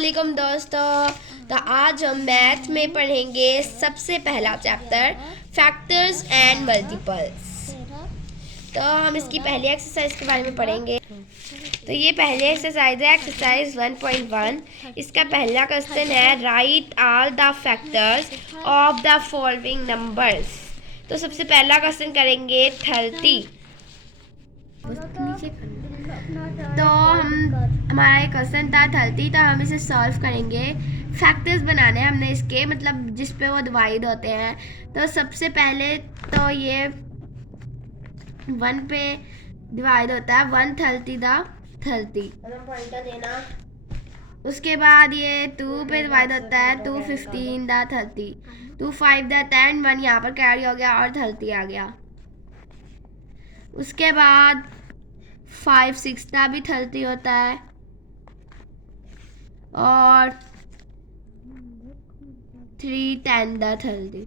अस्सलामुअलैकुम दोस्तों। तो आज हम मैथ में पढ़ेंगे सबसे पहला चैप्टर फैक्टर्स एंड मल्टीपल्स। तो हम इसकी पहली एक्सरसाइज के बारे में पढ़ेंगे। तो ये पहली एक्सरसाइज है एक्सरसाइज 1.1। इसका पहला क्वेश्चन है right all the factors of the following numbers. तो सबसे पहला क्वेश्चन करेंगे 30। तो हमारा एक क्वेश्चन था 30। तो हम इसे सॉल्व करेंगे। फैक्टर्स बनाने हमने इसके मतलब जिस पे वो डिवाइड होते हैं। तो सबसे पहले तो ये 1 पे डिवाइड होता है 130 दा 30। उसके बाद ये 2 पे डिवाइड होता है 215 दा 30। 2 5 दा 10 1 यहाँ पर कैरी हो गया और 30 आ गया। उसके बाद 5 6 का भी 30 होता है और 3 10 दा 30।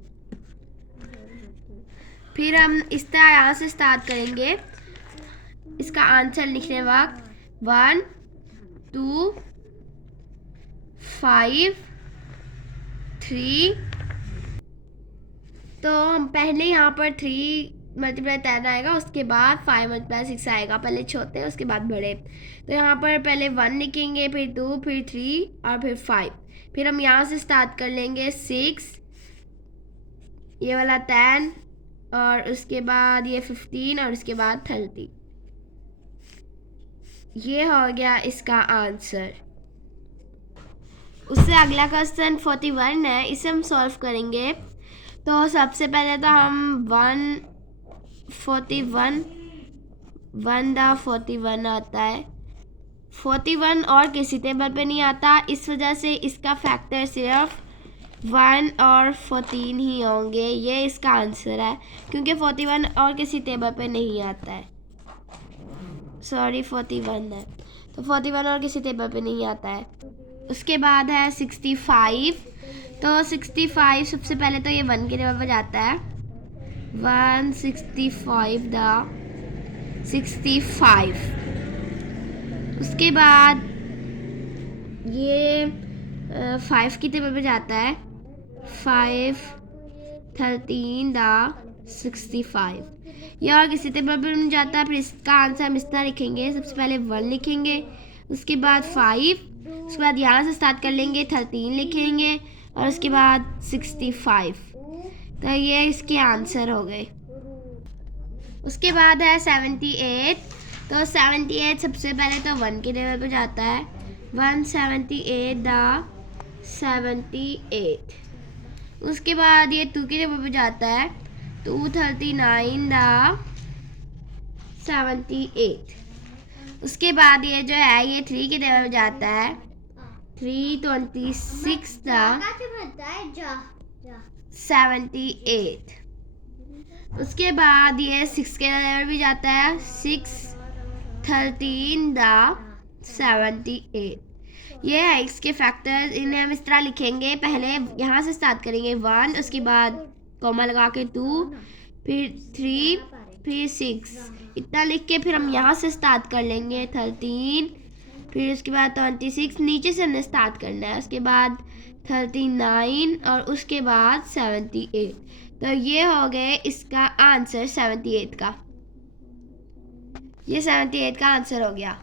फिर हम इस तरह यहाँ से स्टार्ट करेंगे। इसका आंसर लिखने वक्त 1 2 5 3। तो हम पहले यहाँ पर 3 मल्टीप्लाई 10 आएगा, उसके बाद 5 मल्टीप्लाई 6 आएगा। पहले छोटे उसके बाद बड़े। तो यहाँ पर पहले 1 लिखेंगे, फिर 2, फिर 3 और फिर 5। फिर हम यहाँ से स्टार्ट कर लेंगे 6, ये वाला 10 और उसके बाद ये 15 और उसके बाद 30। ये हो गया इसका आंसर। उससे अगला क्वेश्चन 41 है, इसे हम सॉल्व करेंगे। तो सबसे पहले तो हम 141 1 दा 41 आता है। 41 और किसी टेबल पे नहीं आता, इस वजह से इसका फैक्टर सिर्फ 1 और 14 ही होंगे। ये इसका आंसर है क्योंकि 41 और किसी टेबल पे नहीं आता है। सॉरी 41 है, तो 41 और किसी टेबल पे नहीं आता है। उसके बाद है 65। तो 65 सबसे पहले तो ये 1 के टेबल पर जाता है। 165 दा 65। उसके बाद ये 5 की टेबल पे जाता है। 5 13 दा 65। यह और किसी टेबल पर नहीं जाता। फिर इसका आंसर हम इस तरह लिखेंगे। सबसे पहले 1 लिखेंगे, उसके बाद 5, उसके बाद यहाँ से स्टार्ट कर लेंगे 13 लिखेंगे और उसके बाद 65। तो ये इसके आंसर हो गए। उसके बाद है 78। तो 78 सबसे पहले तो 1 के टेबल पे जाता है। 178 दा 78। उसके बाद ये 2 के टेबल पे जाता है। 239 दा 78। उसके बाद ये जो है ये 3 के टेबल पे जाता है। 326 दा 78। उसके बाद ये 6 के टेबल पे जाता है। 6 13 दा 78। ये है इसके फैक्टर्स। इन्हें हम इस तरह लिखेंगे। पहले यहाँ से स्टार्ट करेंगे 1, उसके बाद कॉमा लगा के 2, फिर 3, फिर 6। इतना लिख के फिर हम यहाँ से स्टार्ट कर लेंगे 13, फिर उसके बाद 26। नीचे से हमने स्टार्ट करना है। उसके बाद 39 और उसके बाद 78। तो ये हो गए इसका आंसर 78 का। ये 78 का आंसर हो गया।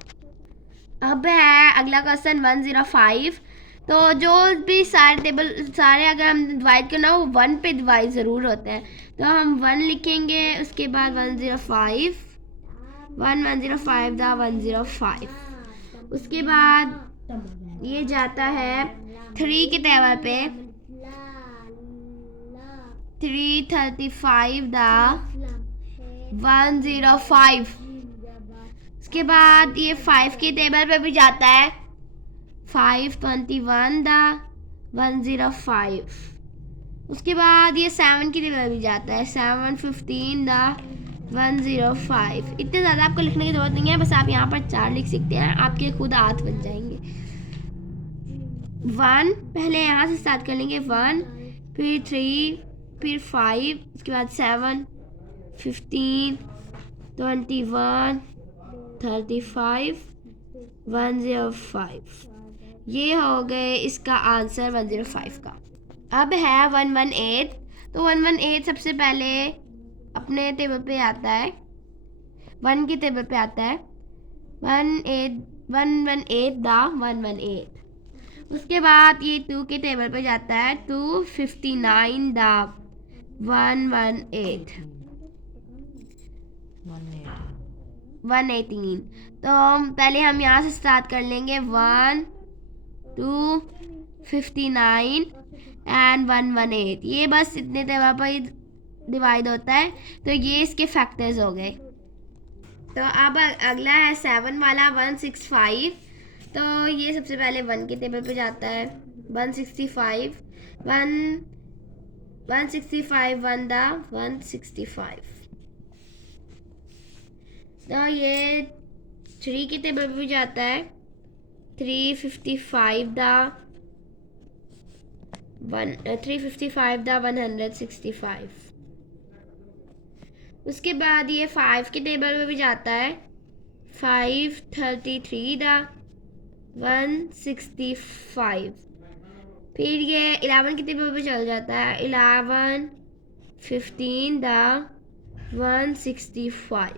अब है अगला क्वेश्चन 105। तो जो भी सारे अगर हम डिवाइड करना वो 1 पे डिवाइड ज़रूर होते हैं। तो हम 1 लिखेंगे, उसके बाद 105 105 दा 105। उसके बाद ये जाता है 3 के टेबल पे। 335 दा 105। उसके बाद ये 5 के टेबल पे भी जाता है। 521 दा 105। उसके बाद ये 7 की टेबल भी जाता है। 715 दा 105। इतने ज़्यादा आपको लिखने की ज़रूरत नहीं है, बस आप यहाँ पर 4 लिख सकते हैं, आपके खुद हाथ बन जाएंगे। 1 पहले यहाँ से स्टार्ट कर लेंगे। 1, फिर 3, फिर 5, उसके बाद 7 15 21 35 105। ये हो गए इसका आंसर 105 का। अब है 118। तो 118 सबसे पहले अपने टेबल पे आता है, 1 की टेबल पे आता है 118 द 118। उसके बाद ये 2 के टेबल पे जाता है 259 द 118 118। तो पहले हम यहाँ से स्टार्ट कर लेंगे 1 2 59 एंड 118। ये बस इतने टेबल पर ही डिवाइड होता है, तो ये इसके फैक्टर्स हो गए। तो अब अगला है 7 वाला 165। तो ये सबसे पहले 1 के टेबल पे जाता है 165 165 1 द 165। तो ये 3 के टेबल पे भी जाता है 355 द 165। उसके बाद ये 5 के टेबल पे भी जाता है 533 द 165। फिर ये 11 के टेबल पे चल जाता है 11 15 द 165।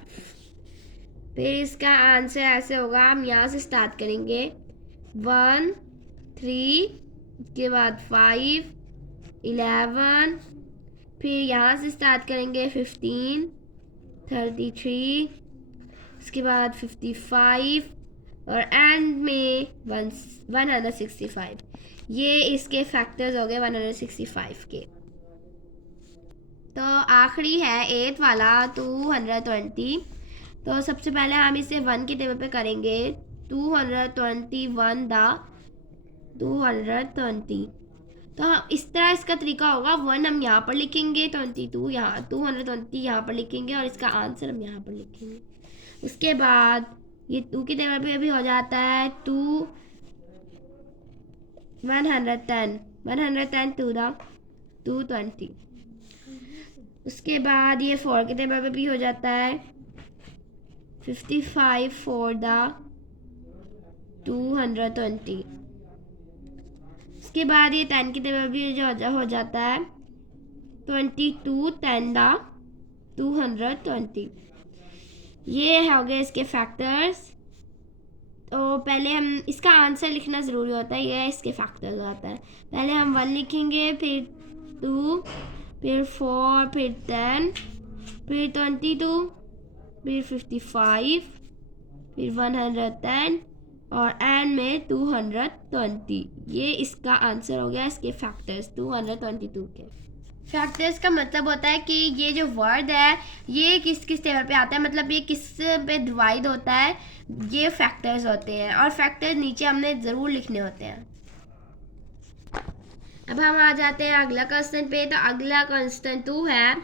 फिर इसका आंसर ऐसे होगा, हम यहाँ से स्टार्ट करेंगे 1 3 के बाद 5 11, फिर यहाँ से स्टार्ट करेंगे 15 33, उसके बाद 55 और एंड में 165। ये इसके फैक्टर्स हो गए 165 के। तो आखिरी है 8 वाला 220। तो सबसे पहले हम इसे 1 के टेबल पे करेंगे 221 द 220। तो इस तरह इसका तरीका होगा, 1 हम यहाँ पर लिखेंगे, 22 यहाँ 220 यहाँ पर लिखेंगे और इसका आंसर हम यहाँ पर लिखेंगे। उसके बाद ये 2 की टेबल पे भी हो जाता है 110 टू द 220। उसके बाद ये 4 के टेबल पे भी हो जाता है 55 फॉर द 220। उसके बाद ये 10 की टेबल भी हो जाता है 22 10 द 220। ये हो गए इसके फैक्टर्स। तो पहले हम इसका आंसर लिखना ज़रूरी होता है, ये इसके फैक्टर्स होता है। पहले हम 1 लिखेंगे, फिर 2, फिर 4, फिर 10, फिर 22, फिर 55, फिर 110 और एंड में 220। ये इसका आंसर हो गया इसके फैक्टर्स 222 के। फैक्टर्स का मतलब होता है कि ये जो वर्ड है ये किस किस टेबल पे आता है, मतलब ये किस पे डिवाइड होता है, ये फैक्टर्स होते हैं। और फैक्टर्स नीचे हमने ज़रूर लिखने होते हैं। अब हम आ जाते हैं अगला क्वेश्चन पे। तो अगला क्वेश्चन 2 है,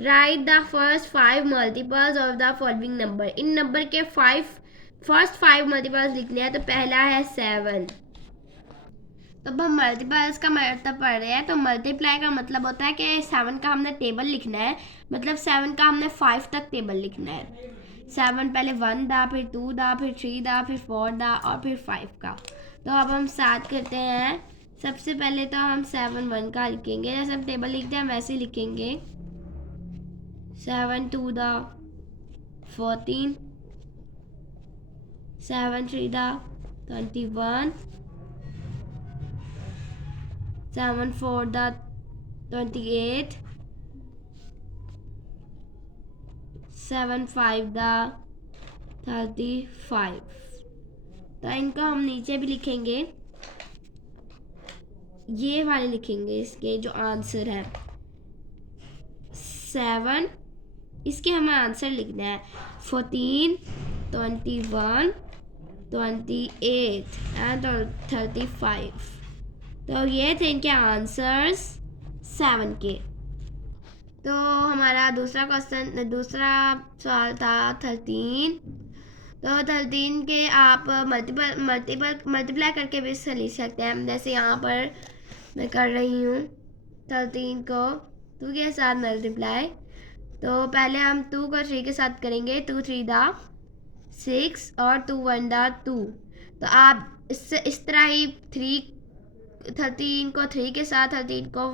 right the first 5 multiples of the following number. In number के फर्स्ट 5 मल्टीपल्स लिखने हैं। तो पहला है 7। तो अब हम मल्टीपल्स का मतलब पढ़ रहे हैं। तो मल्टीप्लाई का मतलब होता है कि 7 का हमने टेबल लिखना है, मतलब 7 का हमने 5 तक टेबल लिखना है। 7 पहले 1 दा, फिर 2 दा, फिर 3 दा, फिर 4 दा और फिर 5 का। तो अब हम स्टार्ट करते हैं। सबसे पहले तो हम 7 1 का लिखेंगे, जैसे हम टेबल लिखते हैं वैसे ही लिखेंगे। 7 2 दा 14, 7 3 दा 21, 7 4 दा 28, 7 5 दा 35। तो इनको हम नीचे भी लिखेंगे, ये वाले लिखेंगे इसके जो आंसर है 7। इसके हमें आंसर लिखना है 14 21 28 एंड 35। तो ये थे इनके आंसर्स 7 के। तो हमारा दूसरा सवाल था 13। तो 13 के आप मल्टीप्लाई करके भी इसे लिख सकते हैं। जैसे यहाँ पर मैं कर रही हूँ 13 को 2 के साथ मल्टीप्लाई। तो पहले हम 2 को 3 के साथ करेंगे, 2 3 दा 6 और 2 1 दा 2। तो आप इस तरह ही 13 को 3 के साथ, 13 को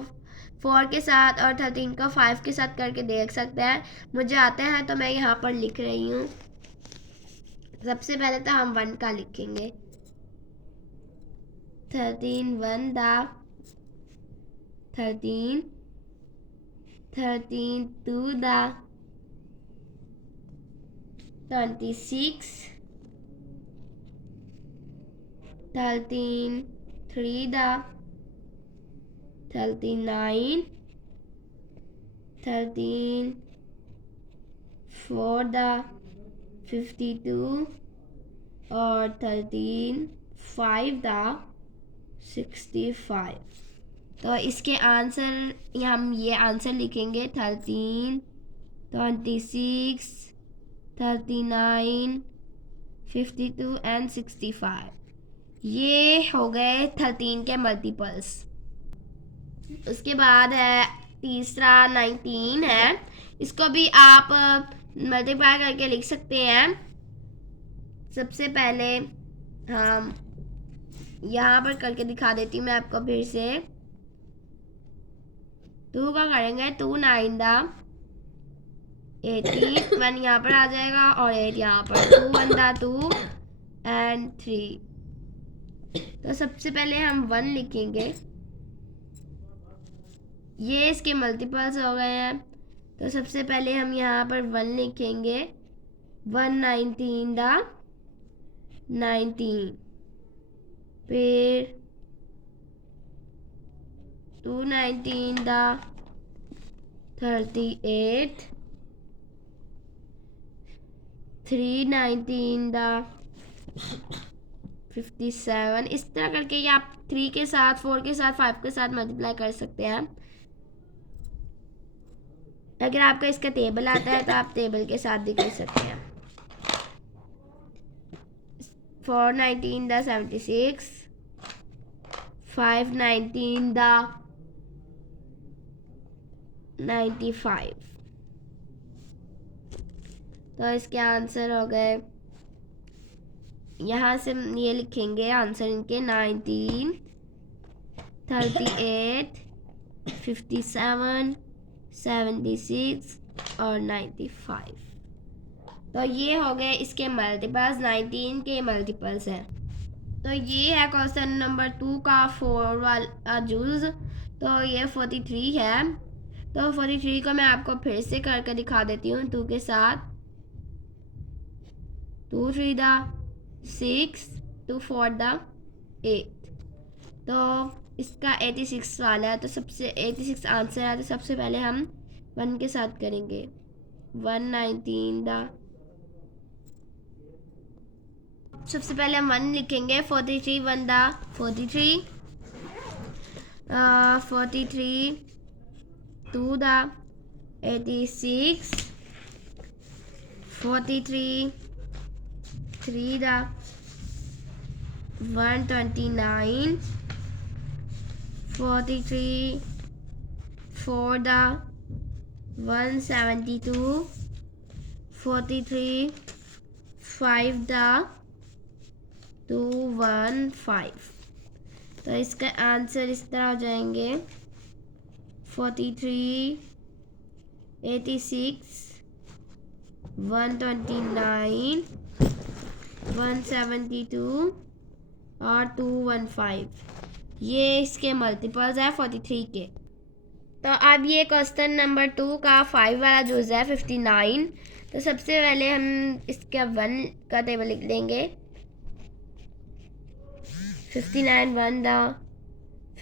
4 के साथ और 13 को 5 के साथ करके देख सकते हैं। मुझे आता है तो मैं यहाँ पर लिख रही हूँ। सबसे पहले तो हम 1 का लिखेंगे। 13 1 दा 13 13 2 दा 26 13 3 दा 39 13 4 दा 52 और 13 5 दा 65। तो इसके आंसर हम ये आंसर लिखेंगे 13 26 39 52 एंड 65। ये हो गए 13 के मल्टीपल्स। उसके बाद है तीसरा 19 है। इसको भी आप मल्टीप्लाई करके लिख सकते हैं। सबसे पहले हम यहाँ पर करके दिखा देती हूँ मैं आपको फिर से। 2 का करेंगे 2 9 दा 18 1 यहाँ पर आ जाएगा और 8 यहाँ पर 2 1 दा 2 एंड 3। तो सबसे पहले हम 1 लिखेंगे। ये इसके मल्टीपल्स हो गए हैं। तो सबसे पहले हम यहाँ पर 1 लिखेंगे। 1 19 दा 19, फिर 2 19 दा 38, 3 19 दा 57। इस तरह करके ये आप 3 के साथ, 4 के साथ, 5 के साथ मल्टीप्लाई कर सकते हैं। अगर आपका इसका टेबल आता है तो आप टेबल के साथ भी कर सकते हैं। 4 19 दा 76, 5 19 दा 95। तो इसके आंसर हो गए, यहाँ से ये लिखेंगे आंसर इनके 19 38 57 76 और 95। तो ये हो गए इसके मल्टीपल्स, 19 के मल्टीपल्स हैं। तो ये है क्वेश्चन नंबर 2 का 4 वाला जूस। तो ये 43 है। तो 43 को मैं आपको फिर से करके दिखा देती हूँ 2 के साथ। 2 3 दा 6, 2 4 दा 8। तो इसका 86 वाला है। तो सबसे 86 आंसर है। तो सबसे पहले हम 1 के साथ करेंगे। 1 19 दा, सबसे पहले हम 1 लिखेंगे। 43 1 दा 43, 43 2 दा 86, 43 3 दा 129, 43 4 दा 172, 43 5 दा 215। तो इसका आंसर इस तरह हो जाएंगे 43 86 129 172 और 215। ये इसके मल्टीपल्स है 43 के। तो अब ये क्वेश्चन नंबर 2 का 5 वाला जो है 59। तो सबसे पहले हम इसका 1 का टेबल लिख देंगे। 59 1 दा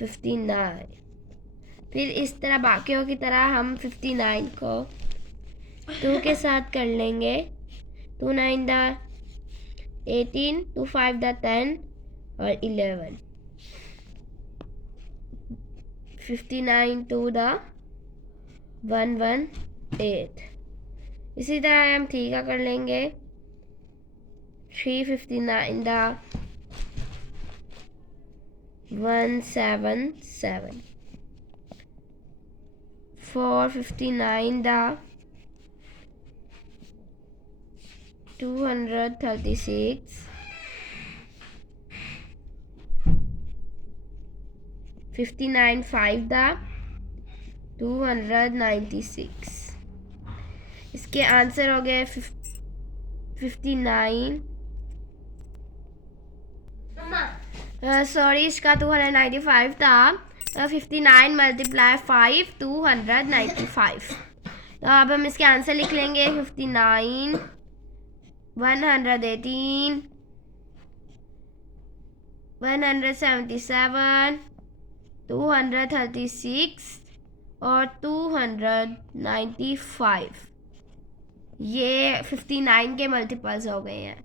59। फिर इस तरह बाकियों की तरह हम 59 को 2 के साथ कर लेंगे। 2 9 दा 18, 2 5 दा 10 और 11। 59 2 दा 118। इसी तरह हम 3 का कर लेंगे। 3 59 दा 177, 4 59 दा 236, 59 5 दा 296। इसके आंसर हो गए 59, सॉरी इसका 295 था। 59 मल्टीप्लाई 5 295। तो अब हम इसके आंसर लिख लेंगे 59 118 177 236 और 295। ये 59 के मल्टीपल्स हो गए हैं।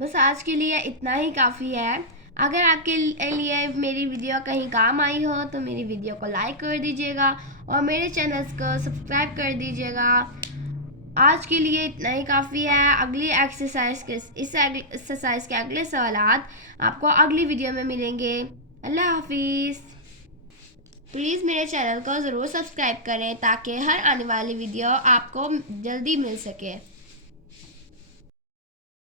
बस आज के लिए इतना ही काफ़ी है। अगर आपके लिए मेरी वीडियो कहीं काम आई हो तो मेरी वीडियो को लाइक कर दीजिएगा और मेरे चैनल्स को सब्सक्राइब कर दीजिएगा। आज के लिए इतना ही काफ़ी है। अगली एक्सरसाइज के इस एक्सरसाइज के अगले सवालात आपको अगली वीडियो में मिलेंगे। अल्लाह हाफिज़। प्लीज़ मेरे चैनल को ज़रूर सब्सक्राइब करें ताकि हर आने वाली वीडियो आपको जल्दी मिल सके।